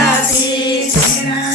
Krishna, Krishna.